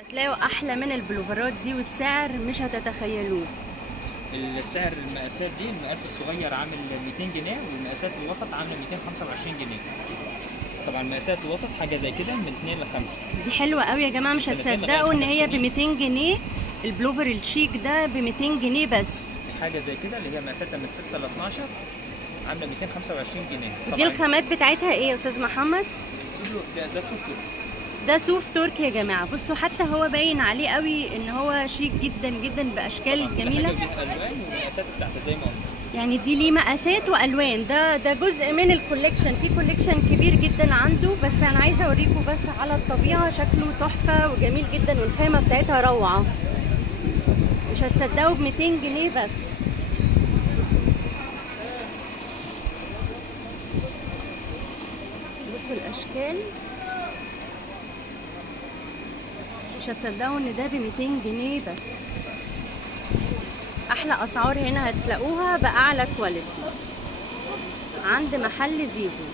هتلاقوا احلى من البلوفرات دي، والسعر مش هتتخيلوه. السعر المقاسات دي، المقاس الصغير عامل 200 جنيه، والمقاسات الوسط عامله 225 جنيه. طبعا المقاسات الوسط حاجه زي كده من 2 ل 5. دي حلوه قوي يا جماعه، مش هتصدقوا ان هي ب 200 جنيه. البلوفر الشيك ده ب 200 جنيه بس. حاجه زي كده اللي هي مقاساتها من 6 ل 12 عامله 225 جنيه. دي الخامات بتاعتها ايه يا استاذ محمد؟ ده صوف تركي. ده صوف تركي يا جماعه. بصوا حتى هو باين عليه قوي ان هو شيك جدا جدا باشكال جميله. دي الوان والمقاسات بتاعتها زي ما قلنا. يعني دي ليه مقاسات والوان. ده جزء من الكوليكشن، في كوليكشن كبير جدا عنده، بس انا عايزه اوريكم بس على الطبيعه. شكله تحفه وجميل جدا، والخامه بتاعتها روعه. مش هتصدقوا ب 200 جنيه بس. بصوا الاشكال، مش هتصدقوا ان ده ب 200 جنيه بس. احلى اسعار هنا هتلاقوها باعلى كواليتي عند محل زيزو.